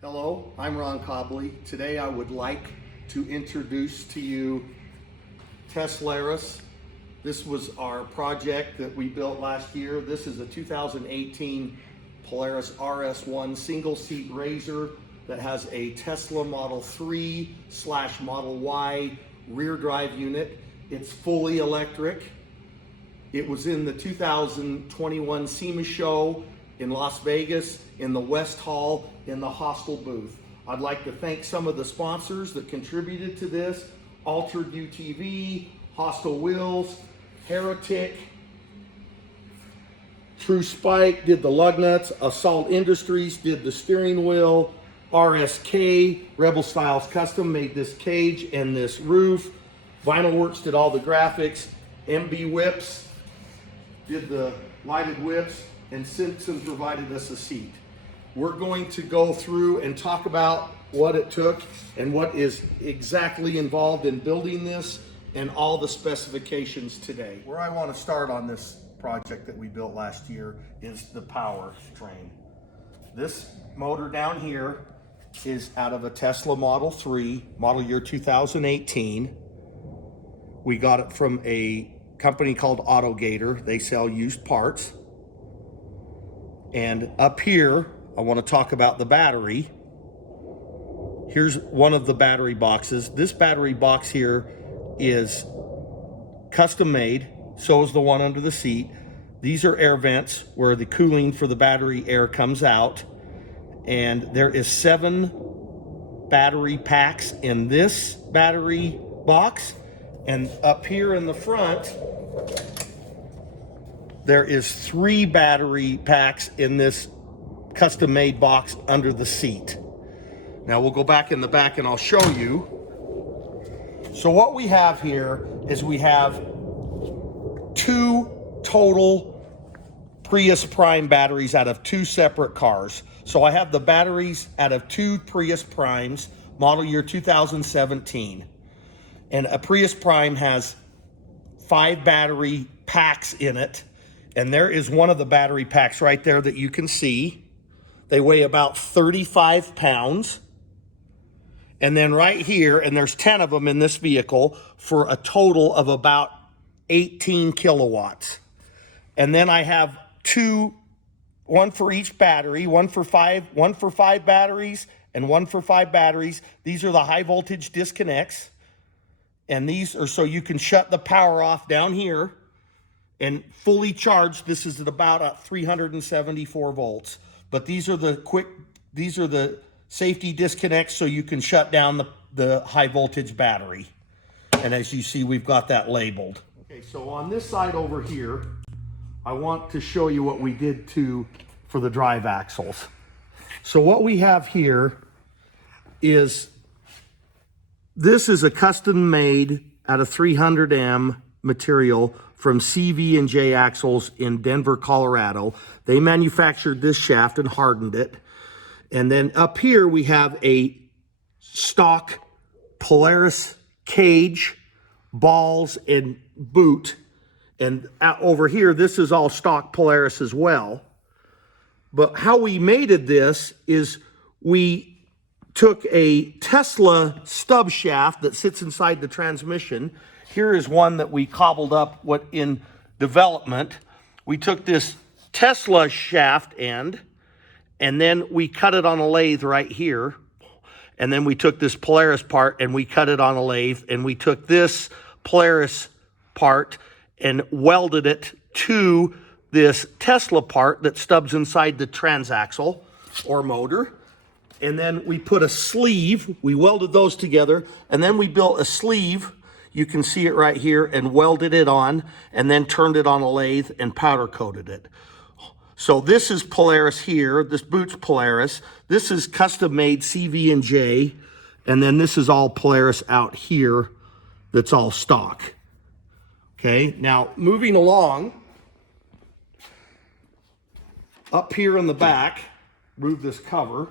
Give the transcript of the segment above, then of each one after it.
Hello, I'm Ron Cobley. Today I would like to introduce to you Teslaris. This was our project that we built last year. This is a 2018 Polaris RS1 single seat RZR that has a Tesla Model 3/Model Y rear drive unit. It's fully electric. It was in the 2021 SEMA show in Las Vegas, in the West Hall, in the Hostel booth. I'd like to thank some of the sponsors that contributed to this: Altered UTV, Hostel Wheels, Heretic, True Spike did the lug nuts, Assault Industries did the steering wheel, RSK, Rebel Styles Custom made this cage and this roof, Vinyl Works did all the graphics, MB Whips did the lighted whips, and Simpson provided us a seat. We're going to go through and talk about what it took and what is exactly involved in building this and all the specifications today. Where I want to start on this project that we built last year is the power train. This motor down here is out of a Tesla Model 3, model year 2018. We got it from a company called AutoGator. They sell used parts. And up here, I want to talk about the battery. Here's one of the battery boxes. This battery box here is custom made. So is the one under the seat. These are air vents where the cooling for the battery air comes out. And there is 7 battery packs in this battery box. And up here in the front, there is 3 battery packs in this custom made box under the seat. Now we'll go back in the back and I'll show you. So what we have here is we have 2 total Prius Prime batteries out of 2 separate cars. So I have the batteries out of 2 Prius Primes, model year 2017. And a Prius Prime has 5 battery packs in it. And there is one of the battery packs right there that you can see. They weigh about 35 pounds. And then right here, and there's 10 of them in this vehicle for a total of about 18 kilowatts. And then I have 2, one for each battery, one for 5 batteries and one for 5 batteries. These are the high voltage disconnects. And these are so you can shut the power off down here and fully charged. This is at about 374 volts. But these are the safety disconnects so you can shut down the high voltage battery. And as you see, we've got that labeled. Okay, so on this side over here, I want to show you what we did for the drive axles. So what we have here is, this is a custom made out of 300M material from CV&J Axles in Denver, Colorado. They manufactured this shaft and hardened it. And then up here we have a stock Polaris cage, balls, and boot. And over here, this is all stock Polaris as well. But how we mated this is we took a Tesla stub shaft that sits inside the transmission. Here is one that we cobbled up in development. We took this Tesla shaft end, and then we cut it on a lathe right here. And then we took this Polaris part and we cut it on a lathe, and we took this Polaris part and welded it to this Tesla part that stubs inside the transaxle or motor. And then we put a sleeve, we welded those together, and then we built a sleeve, you can see it right here, and welded it on, and then turned it on a lathe and powder coated it. So this is Polaris here, this boot's Polaris, this is custom made CV&J, and then this is all Polaris out here that's all stock. Okay, now moving along, up here in the back, remove this cover.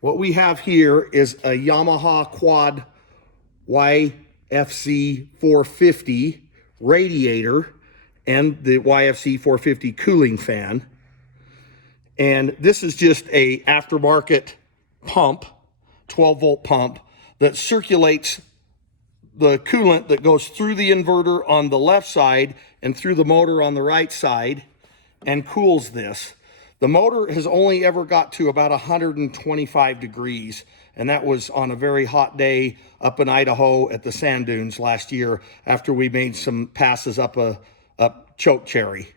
What we have here is a Yamaha Quad YFC 450 radiator and the YFC 450 cooling fan. And this is just a aftermarket pump, 12-volt pump, that circulates the coolant that goes through the inverter on the left side and through the motor on the right side and cools this. The motor has only ever got to about 125 degrees, and that was on a very hot day up in Idaho at the sand dunes last year after we made some passes up choke cherry.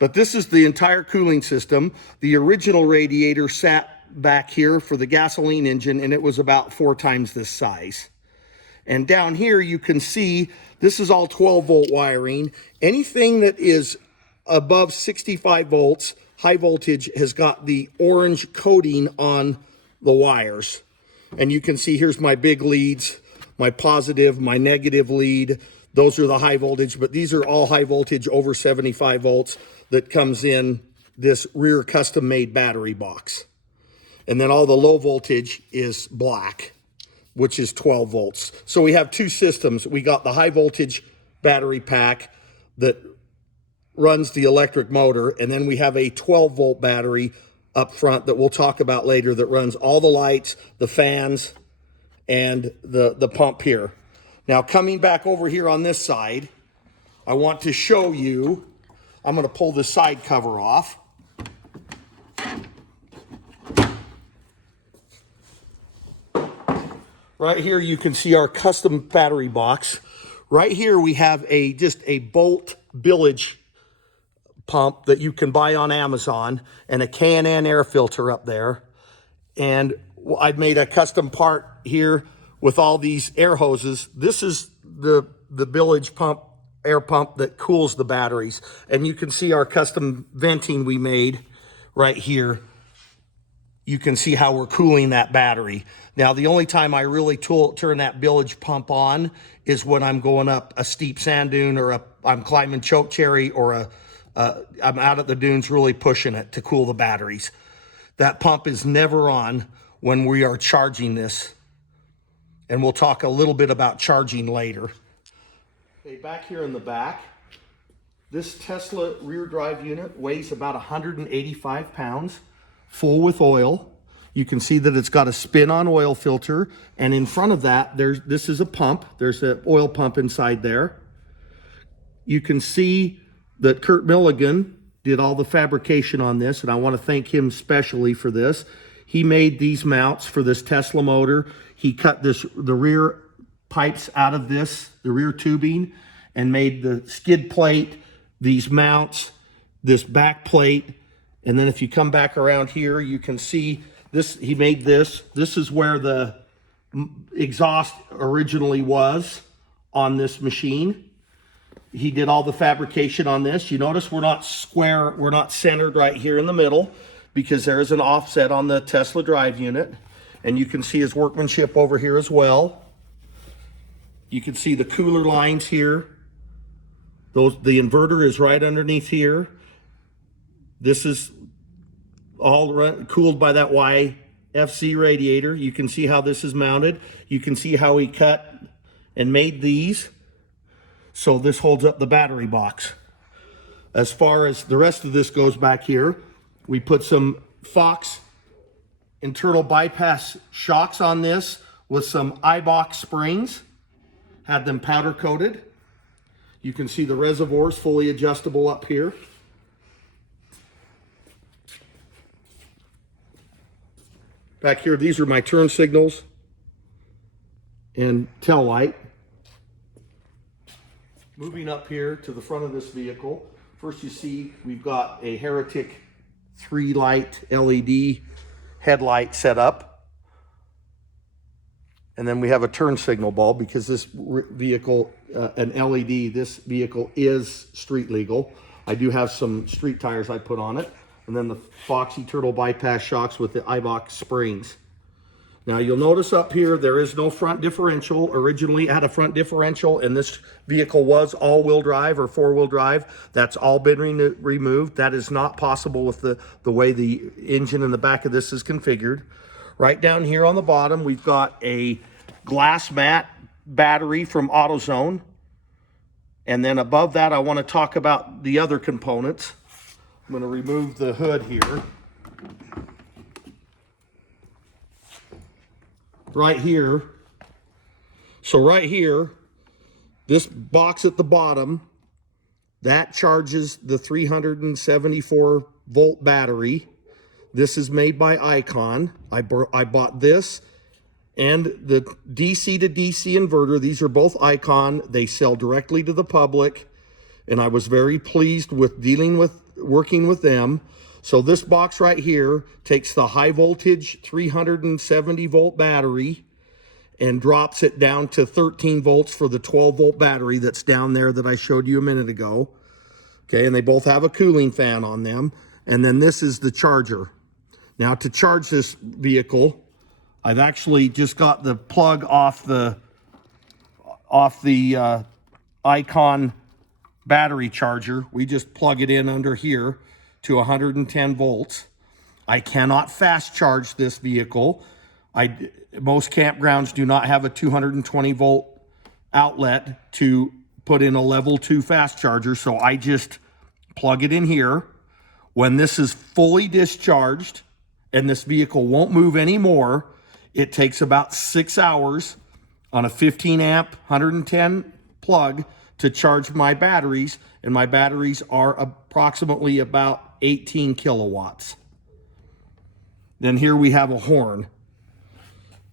But this is the entire cooling system. The original radiator sat back here for the gasoline engine, and it was about 4 times this size. And down here you can see this is all 12-volt wiring. Anything that is above 65 volts, high voltage, has got the orange coating on the wires. And you can see here's my big leads, my positive, my negative lead. Those are the high voltage, but these are all high voltage over 75 volts that comes in this rear custom-made battery box. And then all the low voltage is black, which is 12 volts. So we have 2 systems. We got the high voltage battery pack that runs the electric motor, and then we have a 12-volt battery up front that we'll talk about later that runs all the lights, the fans, and the pump here. Now, coming back over here on this side, I want to show you, I'm going to pull the side cover off. Right here you can see our custom battery box. Right here we have just a bolt billage pump that you can buy on Amazon, and a K&N air filter up there. And I've made a custom part here with all these air hoses. This is the billage pump, air pump that cools the batteries. And you can see our custom venting we made right here. You can see how we're cooling that battery. Now, the only time I really turn that billage pump on is when I'm going up a steep sand dune, or I'm climbing choke cherry, or I'm out at the dunes really pushing it to cool the batteries. That pump is never on when we are charging this. And we'll talk a little bit about charging later. Okay, back here in the back, this Tesla rear drive unit weighs about 185 pounds, full with oil. You can see that it's got a spin-on oil filter, and in front of that, this is a pump. There's an oil pump inside there. You can see that Kurt Milligan did all the fabrication on this, and I want to thank him specially for this. He made these mounts for this Tesla motor. He cut the rear pipes out of this, the rear tubing, and made the skid plate, these mounts, this back plate. And then if you come back around here, you can see this. He made this. This is where the exhaust originally was on this machine. He did all the fabrication on this. You notice we're not square, we're not centered right here in the middle, because there is an offset on the Tesla drive unit. And you can see his workmanship over here as well. You can see the cooler lines here. The inverter is right underneath here. This is all cooled by that YFC radiator. You can see how this is mounted. You can see how he cut and made these. So this holds up the battery box. As far as the rest of this goes back here, we put some Fox internal bypass shocks on this with some iBox springs, had them powder coated. You can see the reservoirs fully adjustable up here. Back here, these are my turn signals and tail light. Moving up here to the front of this vehicle, first you see we've got a Heretic 3-light LED headlight set up. And then we have a turn signal bulb, because this vehicle, an LED, this vehicle is street legal. I do have some street tires I put on it. And then the Foxy Turtle bypass shocks with the iBox springs. Now you'll notice up here, there is no front differential. Originally had a front differential, and this vehicle was all-wheel drive or four-wheel drive. That's all been removed. That is not possible with the way the engine in the back of this is configured. Right down here on the bottom, we've got a glass mat battery from AutoZone. And then above that, I want to talk about the other components. I'm going to remove the hood here. right here. So right here, this box at the bottom, that charges the 374 volt battery. This is made by Icon. I bought this and the DC to DC inverter. These are both Icon. They sell directly to the public, and I was very pleased with working with them. So this box right here takes the high voltage 370 volt battery and drops it down to 13 volts for the 12 volt battery that's down there that I showed you a minute ago. Okay, and they both have a cooling fan on them. And then this is the charger. Now to charge this vehicle, I've actually just got the plug off the Icon battery charger. We just plug it in under here to 110 volts. I cannot fast charge this vehicle. Most campgrounds do not have a 220 volt outlet to put in a level 2 fast charger, so I just plug it in here. When this is fully discharged and this vehicle won't move anymore, it takes about 6 hours on a 15 amp 110 plug to charge my batteries, and my batteries are approximately about 18 kilowatts. Then here we have a horn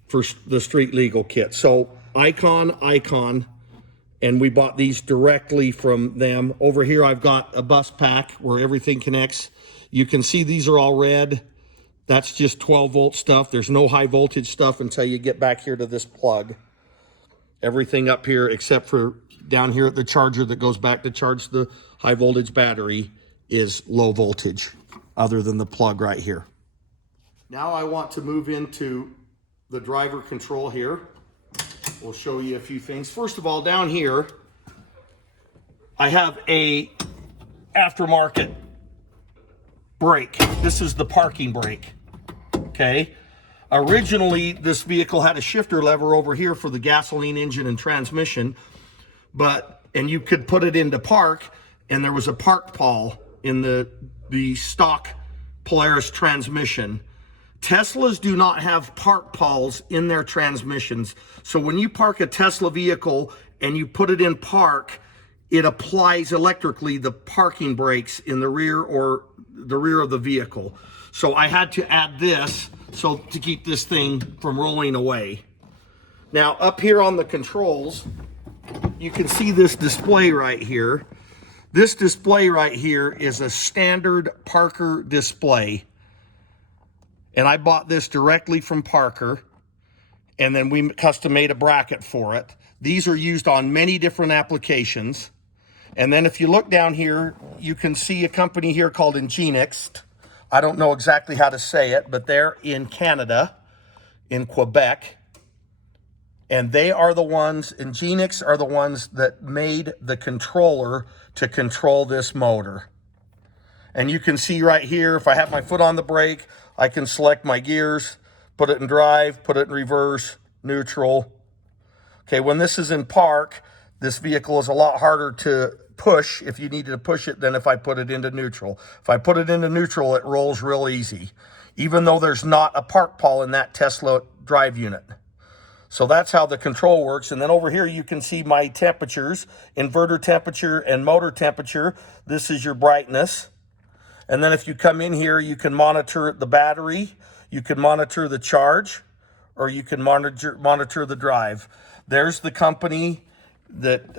for the street legal kit. So Icon, and we bought these directly from them. Over here I've got a bus pack where everything connects. You can see these are all red. That's just 12 volt stuff. There's no high voltage stuff until you get back here to this plug. Everything up here except for down here at the charger that goes back to charge the high voltage battery is low voltage, other than the plug right here. Now I want to move into the driver control here. We'll show you a few things. First of all, down here, I have a aftermarket brake. This is the parking brake, okay? Originally, this vehicle had a shifter lever over here for the gasoline engine and transmission, and you could put it into park, and there was a park pawl in the stock Polaris transmission. Teslas do not have park pawls in their transmissions. So when you park a Tesla vehicle and you put it in park, it applies electrically the parking brakes in the rear or the rear of the vehicle. So I had to add this to keep this thing from rolling away. Now up here on the controls, you can see this display right here. This display right here is a standard Parker display. And I bought this directly from Parker, and then we custom made a bracket for it. These are used on many different applications. And then if you look down here, you can see a company here called Nginx. I don't know exactly how to say it, but they're in Canada, in Quebec. And they are the ones, Nginx are the ones that made the controller to control this motor. And you can see right here, if I have my foot on the brake, I can select my gears, put it in drive, put it in reverse, neutral. Okay, when this is in park, this vehicle is a lot harder to push if you needed to push it than if I put it into neutral. If I put it into neutral, it rolls real easy, even though there's not a park pawl in that Tesla drive unit. So that's how the control works. And then over here, you can see my temperatures, inverter temperature and motor temperature. This is your brightness. And then if you come in here, you can monitor the battery, you can monitor the charge, or you can monitor the drive. There's the company that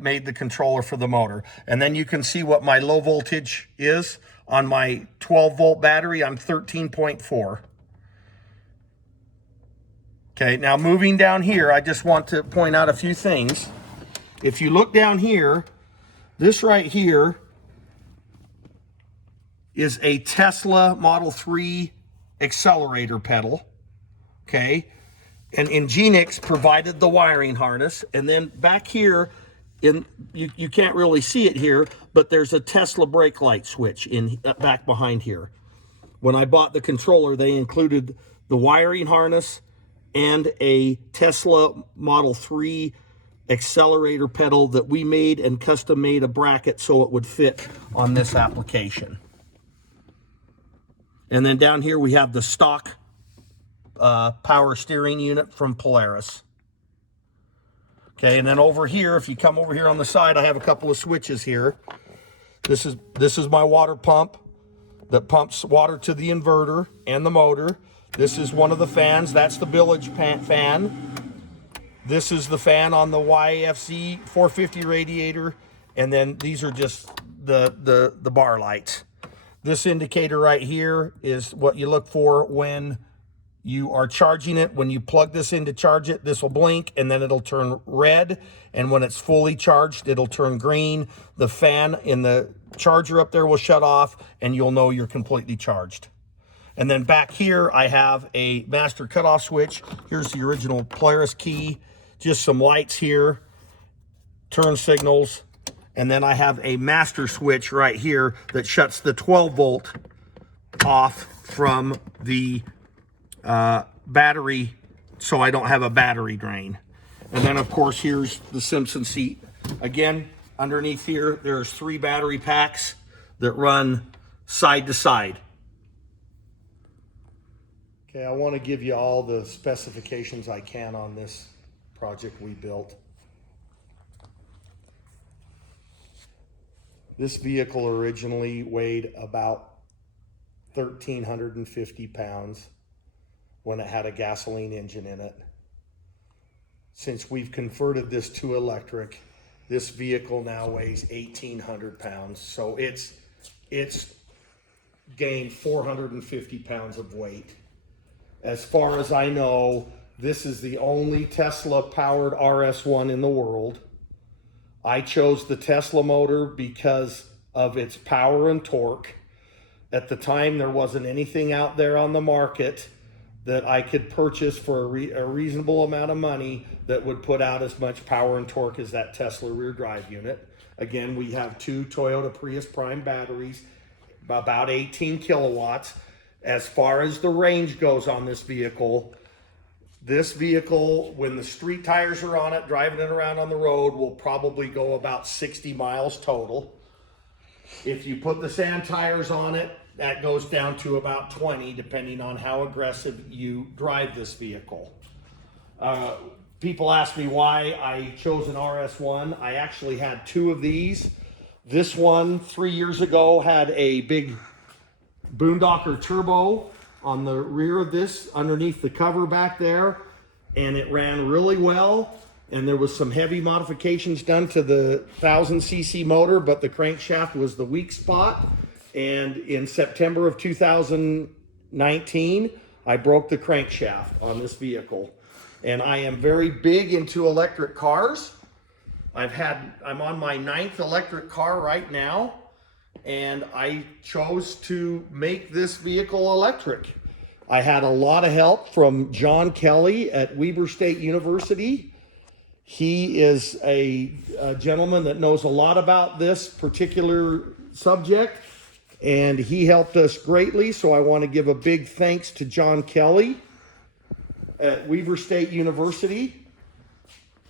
made the controller for the motor. And then you can see what my low voltage is. On my 12 volt battery, I'm 13.4. Okay, now moving down here, I just want to point out a few things. If you look down here, this right here is a Tesla Model 3 accelerator pedal, okay? And Nginx provided the wiring harness. And then back here, you can't really see it here, but there's a Tesla brake light switch back behind here. When I bought the controller, they included the wiring harness and a Tesla Model 3 accelerator pedal that we made and custom made a bracket so it would fit on this application. And then down here we have the stock power steering unit from Polaris. Okay, and then over here, if you come over here on the side, I have a couple of switches here. This is my water pump that pumps water to the inverter and the motor. This is one of the fans. That's the bilge fan. This is the fan on the YFC 450 radiator. And then these are just the bar lights. This indicator right here is what you look for when you are charging it. When you plug this in to charge it, this will blink and then it'll turn red. And when it's fully charged, it'll turn green. The fan in the charger up there will shut off and you'll know you're completely charged. And then back here, I have a master cutoff switch. Here's the original Polaris key. Just some lights here, turn signals. And then I have a master switch right here that shuts the 12 volt off from the battery, so I don't have a battery drain. And then of course here's the Simpson seat. Again, underneath here there's 3 battery packs that run side to side. Okay, I want to give you all the specifications I can on this project we built. This vehicle originally weighed about 1,350 pounds when it had a gasoline engine in it. Since we've converted this to electric, this vehicle now weighs 1,800 pounds. So it's gained 450 pounds of weight. As far as I know, this is the only Tesla powered RS1 in the world. I chose the Tesla motor because of its power and torque. At the time, there wasn't anything out there on the market that I could purchase for a reasonable amount of money that would put out as much power and torque as that Tesla rear drive unit. Again, we have 2 Toyota Prius Prime batteries, about 18 kilowatts. As far as the range goes on this vehicle, when the street tires are on it, driving it around on the road, will probably go about 60 miles total. If you put the sand tires on it, that goes down to about 20, depending on how aggressive you drive this vehicle. People ask me why I chose an RS1. I actually had 2 of these. This one 3 years ago had a big Boondocker turbo on the rear of this, underneath the cover back there, and it ran really well. And there was some heavy modifications done to the 1000cc motor, but the crankshaft was the weak spot. And in September of 2019, I broke the crankshaft on this vehicle. And I am very big into electric cars. I'm on my 9th electric car right now. And I chose to make this vehicle electric. I had a lot of help from John Kelly at Weber State University. He is a gentleman that knows a lot about this particular subject, and he helped us greatly. So I want to give a big thanks to John Kelly at Weber State University.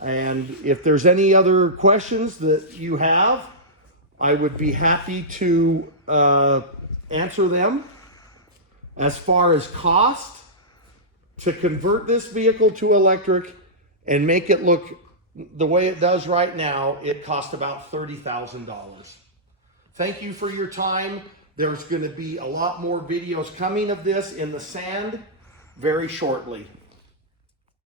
And if there's any other questions that you have, I would be happy to answer them. As far as cost, to convert this vehicle to electric and make it look the way it does right now, it cost about $30,000. Thank you for your time. There's going to be a lot more videos coming of this in the sand very shortly.